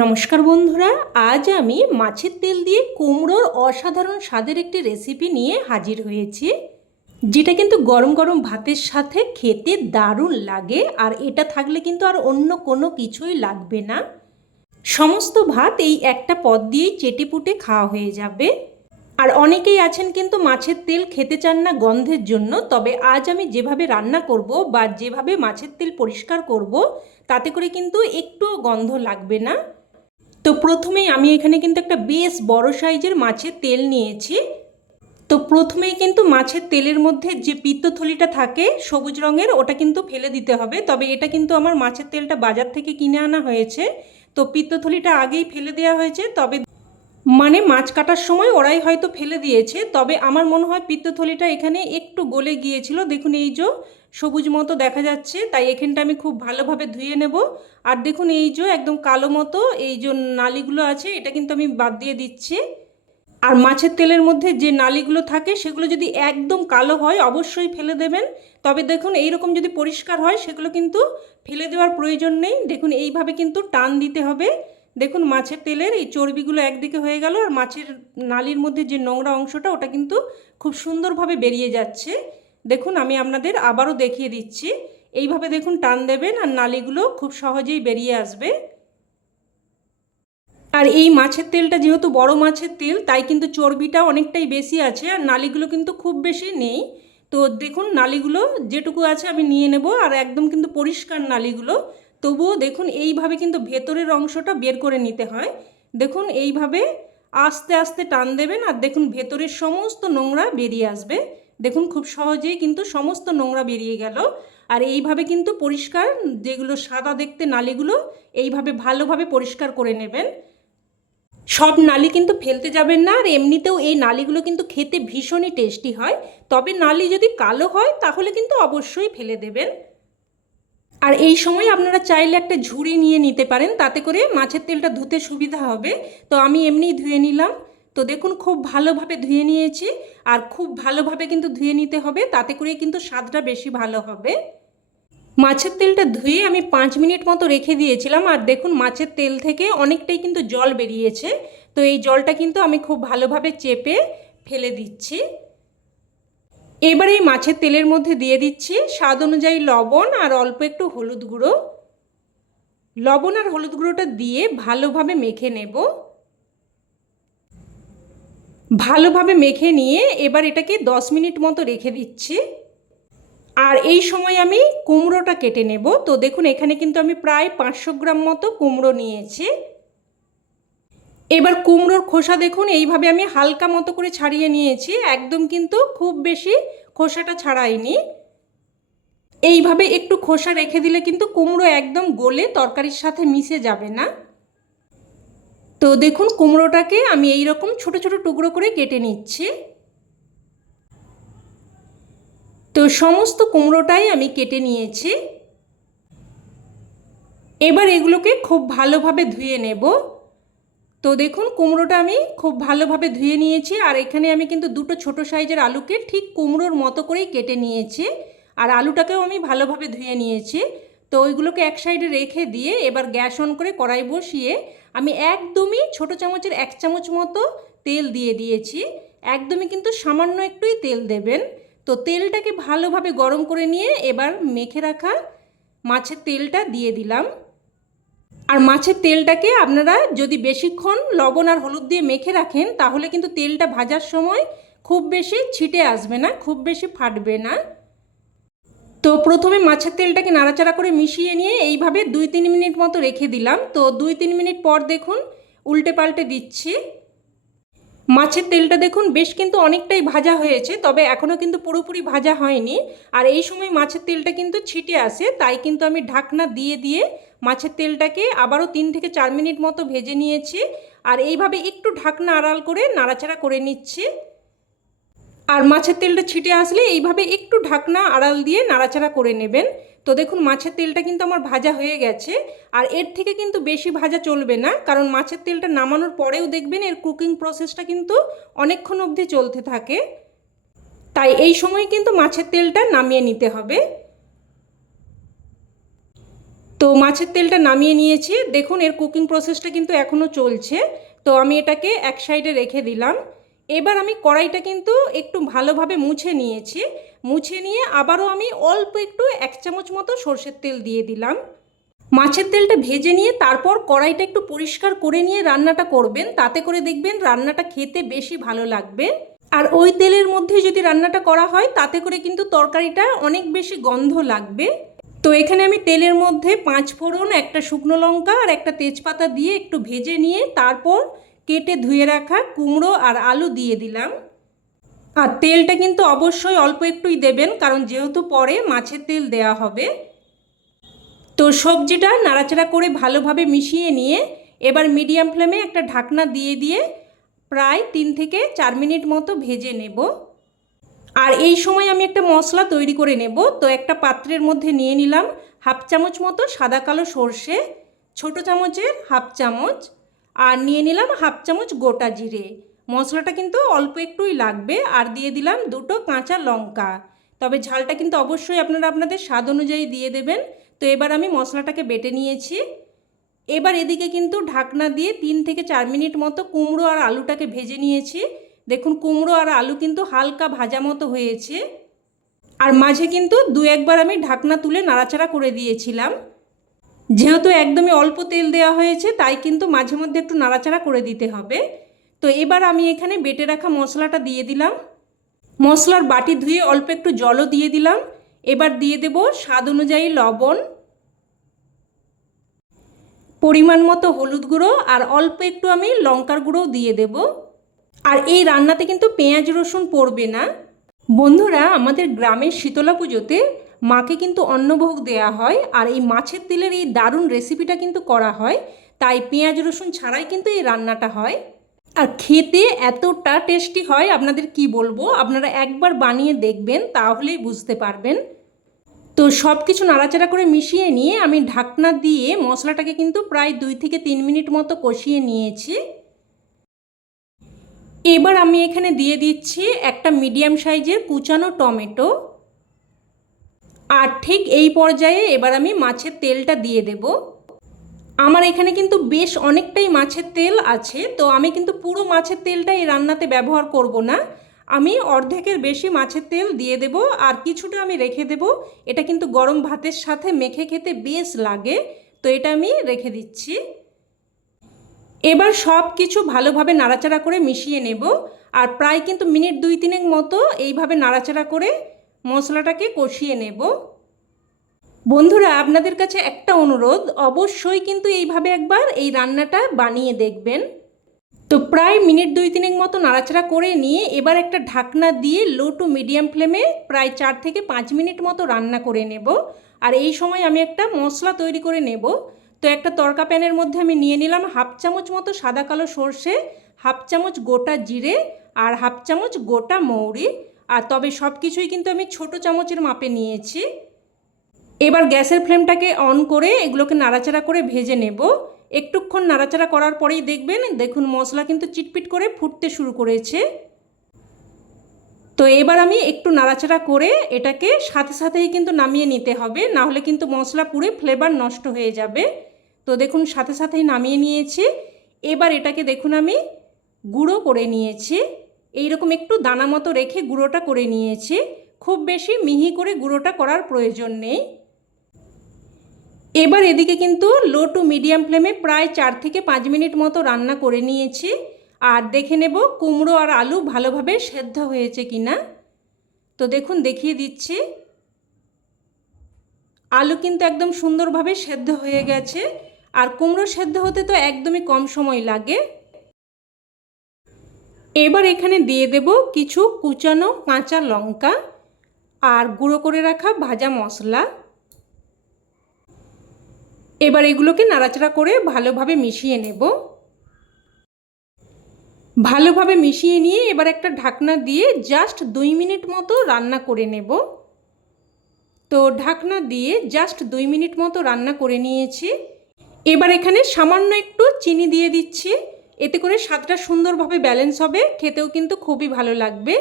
নমস্কার বন্ধুরা, আজ আমি মাছের তেল দিয়ে কুমড়োর অসাধারণ স্বাদের একটি রেসিপি নিয়ে হাজির হয়েছি, যেটা কিন্তু গরম গরম ভাতের সাথে খেতে দারুণ লাগে। আর এটা থাকলে কিন্তু আর অন্য কোনো কিছুই লাগবে না। সমস্ত ভাত এই একটা পদ দিয়েই চেটেপুটে খাওয়া হয়ে যাবে। আর অনেকেই আছেন কিন্তু মাছের তেল খেতে চান না গন্ধের জন্য, তবে আজ আমি যেভাবে রান্না করব বা যেভাবে মাছের তেল পরিষ্কার করব, তাতে করে কিন্তু একটুও গন্ধ লাগবে না। তো প্রথমেই আমি এখানে কিন্তু একটা বেশ বড় সাইজের মাছের তেল নিয়েছি। তো প্রথমেই কিন্তু মাছের তেলের মধ্যে যে পিত্তথলিটা থাকে সবুজ রঙের, ওটা কিন্তু ফেলে দিতে হবে। তবে এটা কিন্তু আমার মাছের তেলটা বাজার থেকে কিনে আনা হয়েছে, তো পিত্তথলিটা আগেই ফেলে দেওয়া হয়েছে। তবে মানে মাছ কাটার সময় ওরাই হয়তো ফেলে দিয়েছে, তবে আমার মনে হয় পিত্তথলিটা এখানে একটু গলে গিয়েছিল। দেখুন এই যে সবুজ মতো দেখা যাচ্ছে, তাই এখানটা আমি খুব ভালোভাবে ধুয়ে নেব। আর দেখুন এই যে একদম কালো মতো এই যে নালিগুলো আছে, এটা কিন্তু আমি বাদ দিয়ে দিচ্ছি। আর মাছের তেলের মধ্যে যে নালিগুলো থাকে সেগুলো যদি একদম কালো হয় অবশ্যই ফেলে দেবেন। তবে দেখুন এইরকম যদি পরিষ্কার হয় সেগুলো কিন্তু ফেলে দেওয়ার প্রয়োজন নেই। দেখুন এইভাবে কিন্তু টান দিতে হবে। দেখুন মাছের তেলের এই চর্বিগুলো একদিকে হয়ে গেল, আর মাছের নালির মধ্যে যে নোংরা অংশটা ওটা কিন্তু খুব সুন্দরভাবে বেরিয়ে যাচ্ছে। দেখুন আমি আপনাদের আবারও দেখিয়ে দিচ্ছি। এইভাবে দেখুন টান দেবেন আর নালিগুলো খুব সহজেই বেরিয়ে আসবে। আর এই মাছের তেলটা যেহেতু বড় মাছের তেল, তাই কিন্তু চর্বিটা অনেকটাই বেশি আছে আর নালিগুলো কিন্তু খুব বেশি নেই। তো দেখুন নালিগুলো যেটুকু আছে আমি নিয়ে নেব, আর একদম কিন্তু পরিষ্কার নালিগুলো। তবুও দেখুন এইভাবে কিন্তু ভেতরের অংশটা বের করে নিতে হয়। দেখুন এইভাবে আস্তে আস্তে টান দেবেন আর দেখুন ভেতরের সমস্ত নোংরা বেরিয়ে আসবে। দেখুন খুব সহজেই কিন্তু সমস্ত নোংরা বেরিয়ে গেল। আর এইভাবে কিন্তু পরিষ্কার যেগুলো সাদা দেখতে নালিগুলো এইভাবে ভালোভাবে পরিষ্কার করে নেবেন। সব নালি কিন্তু ফেলতে যাবেন না। আর এমনিতেও এই নালিগুলো কিন্তু খেতে ভীষণই টেস্টি হয়। তবে নালি যদি কালো হয় তাহলে কিন্তু অবশ্যই ফেলে দেবেন। আর এই সময় আপনারা চাইলে একটা ঝুড়ি নিয়ে নিতে পারেন, তাতে করে মাছের তেলটা ধুতে সুবিধা হবে। তো আমি এমনিই ধুয়ে নিলাম। তো দেখুন খুব ভালোভাবে ধুয়ে নিয়েছি। আর খুব ভালোভাবে কিন্তু ধুয়ে নিতে হবে, তাতে করে কিন্তু স্বাদটা বেশি ভালো হবে। মাছের তেলটা ধুয়ে আমি 5 মিনিট মতো রেখে দিয়েছিলাম, আর দেখুন মাছের তেল থেকে অনেকটাই কিন্তু জল বেরিয়েছে। তো এই জলটা কিন্তু আমি খুব ভালোভাবে চেপে ফেলে দিচ্ছি। এবার এই মাছের তেলের মধ্যে দিয়ে দিচ্ছি স্বাদ অনুযায়ী লবণ আর অল্প একটু হলুদ গুঁড়ো। লবণ আর হলুদ গুঁড়োটা দিয়ে ভালোভাবে মেখে নেব। ভালোভাবে মেখে নিয়ে এবার এটাকে 10 মিনিট মতো রেখে দিচ্ছি। আর এই সময় আমি কুমড়োটা কেটে নেব। তো দেখুন এখানে কিন্তু আমি প্রায় 500 গ্রাম মতো কুমড়ো নিয়েছি। এবার কুমড়োর খোসা দেখুন এইভাবে আমি হালকা মতো করে ছাড়িয়ে নিয়েছি, একদম কিন্তু খুব বেশি খোসাটা ছাড়াইনি। এইভাবে একটু খোসা রেখে দিলে কিন্তু কুমড়ো একদম গলে তরকারির সাথে মিশে যাবে না। তো দেখুন কুমড়োটাকে আমি এই রকম ছোট ছোট টুকরো করে কেটে নিচ্ছি। তো সমস্ত কুমড়োটাই আমি কেটে নিয়েছি। এবার এগুলোকে খুব ভালোভাবে ধুয়ে নেব। তো দেখুন কুমড়োটা আমি খুব ভালোভাবে ধুয়ে নিয়েছি। আর এখানে আমি কিন্তু দুটো ছোট সাইজের আলুকে ঠিক কুমড়োর মতো করেই কেটে নিয়েছি। আর আলুটাকেও আমি ভালোভাবে ধুয়ে নিয়েছি। তো ওইগুলোকে এক সাইডে রেখে দিয়ে এবার গ্যাস অন করে কড়াই বসিয়ে আমি একদমই ছোট চামচের 1 চামচ মতো তেল দিয়ে দিয়েছি। একদমই কিন্তু সামান্য একটুই তেল দেবেন। তো তেলটাকে ভালোভাবে গরম করে নিয়ে এবার মেখে রাখা মাছের তেলটা দিয়ে দিলাম। আর মাছের তেলটাকে আপনারা যদি বেশিক্ষণ লবণ আর হলুদ দিয়ে মেখে রাখেন তাহলে কিন্তু তেলটা ভাজার সময় খুব বেশি ছিটে আসবে না, খুব বেশি ফাটবে না। তো প্রথমে মাছের তেলটাকে নাড়াচাড়া করে মিশিয়ে নিয়ে এইভাবে 2-3 মিনিট মতো রেখে দিলাম। তো 2-3 মিনিট পর দেখুন উল্টে পাল্টে দিচ্ছি। মাছের তেলটা দেখুন বেশ কিন্তু অনেকটাই ভাজা হয়েছে, তবে এখনও কিন্তু পুরোপুরি ভাজা হয়নি। আর এই সময় মাছের তেলটা কিন্তু ছিটে আসে, তাই কিন্তু আমি ঢাকনা দিয়ে দিয়ে মাছের তেলটাকে আবারও 3 থেকে 4 মিনিট মতো ভেজে নিয়েছি। আর এইভাবে একটু ঢাকনা আড়াল করে নাড়াচাড়া করে নিচ্ছি। আর মাছের তেলটা ছিটে আসলে এইভাবে একটু ঢাকনা আড়াল দিয়ে নাড়াচাড়া করে নেবেন। তো দেখুন মাছের তেলটা কিন্তু আমার ভাজা হয়ে গেছে। আর এর থেকে কিন্তু বেশি ভাজা চলবে না, কারণ মাছের তেলটা নামানোর পরেও দেখবেন এর কুকিং প্রসেসটা কিন্তু অনেকক্ষণ অবধি চলতে থাকে। তাই এই সময় কিন্তু মাছের তেলটা নামিয়ে নিতে হবে। তো মাছের তেলটা নামিয়ে নিয়েছি। দেখুন এর কুকিং প্রসেসটা কিন্তু এখনও চলছে। তো আমি এটাকে এক সাইডে রেখে দিলাম। এবার আমি কড়াইটা কিন্তু একটু ভালোভাবে মুছে নিয়েছি। মুছে নিয়ে আবারও আমি অল্প একটু 1 চামচ মতো সর্ষের তেল দিয়ে দিলাম। মাছের তেলটা ভেজে নিয়ে তারপর কড়াইটা একটু পরিষ্কার করে নিয়ে রান্নাটা করবেন, তাতে করে দেখবেন রান্নাটা খেতে বেশি ভালো লাগবে। আর ওই তেলের মধ্যে যদি রান্নাটা করা হয় তাতে করে কিন্তু তরকারিটা অনেক বেশি গন্ধ লাগবে। তো এখানে আমি তেলের মধ্যে 5 ফোড়ন, একটা শুকনো লঙ্কা আর একটা তেজপাতা দিয়ে একটু ভেজে নিয়ে তারপর কেটে ধুয়ে রাখা কুমড়ো আর আলু দিয়ে দিলাম। আর তেলটা কিন্তু অবশ্যই অল্প একটুই দেবেন, কারণ যেহেতু পরে মাছের তেল দেয়া হবে। তো সবজিটা নাড়াচাড়া করে ভালোভাবে মিশিয়ে নিয়ে এবার মিডিয়াম ফ্লেমে একটা ঢাকনা দিয়ে দিয়ে প্রায় 3 থেকে 4 মিনিট মতো ভেজে নেব। আর এই সময় আমি একটা মশলা তৈরি করে নেব। তো একটা পাত্রের মধ্যে নিয়ে নিলাম 1/2 চামচ মতো সাদা কালো সর্ষে, ছোটো চামচের 1/2 চামচ, আর নিয়ে নিলাম 1/2 চামচ গোটা জিরে। মশলাটা কিন্তু অল্প একটুই লাগবে। আর দিয়ে দিলাম 2টো কাঁচা লঙ্কা, তবে ঝালটা কিন্তু অবশ্যই আপনারা আপনাদের স্বাদ অনুযায়ী দিয়ে দেবেন। তো এবার আমি মশলাটাকে বেটে নিয়েছি। এবার এদিকে কিন্তু ঢাকনা দিয়ে 3 থেকে 4 মিনিট মতো কুমড়ো আর আলুটাকে ভেজে নিয়েছি। দেখুন কুমড়ো আর আলু কিন্তু হালকা ভাজা মতো হয়েছে। আর মাঝে কিন্তু 2-1 বার আমি ঢাকনা তুলে নাড়াচাড়া করে দিয়েছিলাম। যেহেতু একদমই অল্প তেল দেওয়া হয়েছে তাই কিন্তু মাঝে মধ্যে একটু নাড়াচাড়া করে দিতে হবে। তো এবার আমি এখানে বেটে রাখা মশলাটা দিয়ে দিলাম। মশলার বাটি ধুয়ে অল্প একটু জলও দিয়ে দিলাম। এবার দিয়ে দেব স্বাদ অনুযায়ী লবণ, পরিমাণ মতো হলুদ গুঁড়ো আর অল্প একটু আমি লঙ্কার গুঁড়োও দিয়ে দেব। আর এই রান্নাতে কিন্তু পেঁয়াজ রসুন পড়বে না। বন্ধুরা, আমাদের গ্রামের শীতলা পুজোতে মাকে কিন্তু অন্নভোগ দেয়া হয়, আর এই মাছের তেলের এই দারুণ রেসিপিটা কিন্তু করা হয়। তাই পেঁয়াজ রসুন ছাড়াই কিন্তু এই রান্নাটা হয়। আর খেতে এতটা টেস্টি হয় আপনাদের কি বলবো, আপনারা একবার বানিয়ে দেখবেন তাহলেই বুঝতে পারবেন। তো সব কিছু নাড়াচাড়া করে মিশিয়ে নিয়ে আমি ঢাকনা দিয়ে মশলাটাকে কিন্তু প্রায় 2 থেকে 3 মিনিট মতো কষিয়ে নিয়েছি। এবার আমি এখানে দিয়ে দিচ্ছি একটা মিডিয়াম সাইজের কুচানো টমেটো। আর ঠিক এই পর্যায়ে এবার আমি মাছের তেলটা দিয়ে দেব। আমার এখানে কিন্তু বেশ অনেকটাই মাছের তেল আছে, তো আমি কিন্তু পুরো মাছের তেলটা এই রান্নাতে ব্যবহার করব না। আমি অর্ধেকের বেশি মাছের তেল দিয়ে দেব, আর কিছুটা আমি রেখে দেব। এটা কিন্তু গরম ভাতের সাথে মেখে খেতে বেশ লাগে, তো এটা আমি রেখে দিচ্ছি। এবার সব কিছু ভালোভাবে নাড়াচাড়া করে মিশিয়ে নেব। আর প্রায় কিন্তু মিনিট 2-3 মতো এইভাবে নাড়াচাড়া করে মশলাটাকে কষিয়ে নেব। বন্ধুরা, আপনাদের কাছে একটা অনুরোধ, অবশ্যই কিন্তু এইভাবে একবার এই রান্নাটা বানিয়ে দেখবেন। তো প্রায় মিনিট 2-3 মতো নাড়াচাড়া করে নিয়ে এবার একটা ঢাকনা দিয়ে লো টু মিডিয়াম ফ্লেমে প্রায় 4 থেকে 5 মিনিট মতো রান্না করে নেব। আর এই সময় আমি একটা মশলা তৈরি করে নেব। তো একটা তড়কা প্যানের মধ্যে আমি নিয়ে নিলাম 1/2 চামচ মতো সাদা কালো সর্ষে, 1/2 চামচ গোটা জিরে আর 1/2 চামচ গোটা মৌরি। আর তবে সব কিছুই কিন্তু আমি ছোটো চামচের মাপে নিয়েছি। এবার গ্যাসের ফ্লেমটাকে অন করে এগুলোকে নাড়াচাড়া করে ভেজে নেব। একটুক্ষণ নাড়াচাড়া করার পরেই দেখবেন, দেখুন মশলা কিন্তু চিটপিট করে ফুটতে শুরু করেছে। তো এবার আমি একটু নাড়াচাড়া করে এটাকে সাথে সাথেই কিন্তু নামিয়ে নিতে হবে, না হলে কিন্তু মশলা পুরো ফ্লেভার নষ্ট হয়ে যাবে। তো দেখুন সাথে সাথেই নামিয়ে নিয়েছি। এবার এটাকে দেখুন আমি গুঁড়ো করে নিয়েছি। এইরকম একটু দানা মতো রেখে গুঁড়োটা করে নিয়েছি। খুব বেশি মিহি করে গুঁড়োটা করার প্রয়োজন নেই। এবার এদিকে কিন্তু লো টু মিডিয়াম ফ্লেমে প্রায় 4 থেকে 5 মিনিট মতো রান্না করে নিয়েছি। আর দেখে নেব কুমড়ো আর আলু ভালোভাবে সেদ্ধ হয়েছে কিনা। তো দেখুন দেখিয়ে দিচ্ছি, আলু কিন্তু একদম সুন্দরভাবে সেদ্ধ হয়ে গেছে। আর কুমড়ো সেদ্ধ হতে তো একদমই কম সময় লাগে। এবার এখানে দিয়ে দেব কিছু কুচানো কাঁচা লঙ্কা আর গুঁড়ো করে রাখা ভাজা মশলা। এবার এগুলোকে নাড়াচাড়া করে ভালোভাবে মিশিয়ে নেব। ভালোভাবে মিশিয়ে নিয়ে এবার একটা ঢাকনা দিয়ে জাস্ট 2 মিনিট মতো রান্না করে নেব। তো ঢাকনা দিয়ে জাস্ট 2 মিনিট মতো রান্না করে নিয়েছি। এবার এখানে সামান্য একটু চিনি দিয়ে দিচ্ছি, এতে করে স্বাদটা সুন্দরভাবে ব্যালেন্স হবে, খেতেও কিন্তু খুবই ভালো লাগবে।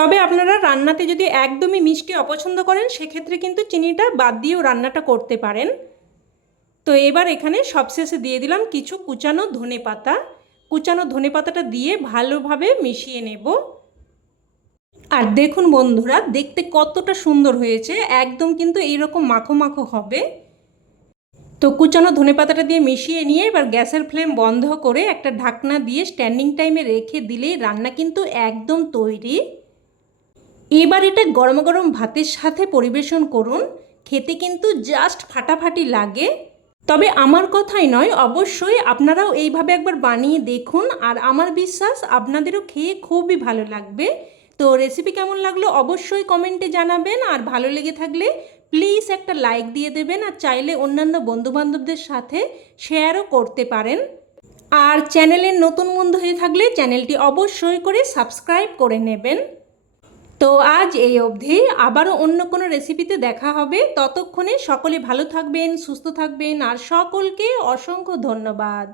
তবে আপনারা রান্নাতে যদি একদমই মিষ্টি অপছন্দ করেন সেক্ষেত্রে কিন্তু চিনিটা বাদ দিয়েও রান্নাটা করতে পারেন। তো এবার এখানে সবশেষে দিয়ে দিলাম কিছু কুচানো ধনেপাতা। কুচানো ধনেপাতাটা দিয়ে ভালোভাবে মিশিয়ে নেব। আর দেখুন বন্ধুরা, দেখতে কতটা সুন্দর হয়েছে, একদম কিন্তু এইরকম মাখো মাখো হবে। তো কুচানো ধনেপাতাটা দিয়ে মিশিয়ে নিয়ে এবার গ্যাসের ফ্লেম বন্ধ করে একটা ঢাকনা দিয়ে স্ট্যান্ডিং টাইমে রেখে দিলেই রান্না কিন্তু একদম তৈরি। এবার এটা গরম গরম ভাতের সাথে পরিবেশন করুন, খেতে কিন্তু জাস্ট ফাটাফাটি লাগে। তবে আমার কথাই নয়, অবশ্যই আপনারাও এইভাবে একবার বানিয়ে দেখুন, আর আমার বিশ্বাস আপনাদেরও খেয়ে খুবই ভালো লাগবে। তো রেসিপি কেমন লাগলো অবশ্যই কমেন্টে জানাবেন, আর ভালো লেগে থাকলে প্লিজ একটা লাইক দিয়ে দেবেন, আর চাইলে অন্যান্য বন্ধুবান্ধবদের সাথে শেয়ারও করতে পারেন। আর চ্যানেলের নতুন বন্ধু হয়ে থাকলে চ্যানেলটি অবশ্যই করে সাবস্ক্রাইব করে নেবেন। তো আজ এই অবধি, আবারও অন্য কোনো রেসিপিতে দেখা হবে। ততক্ষণে সকলে ভালো থাকবেন, সুস্থ থাকবেন, আর সকলকে অসংখ্য ধন্যবাদ।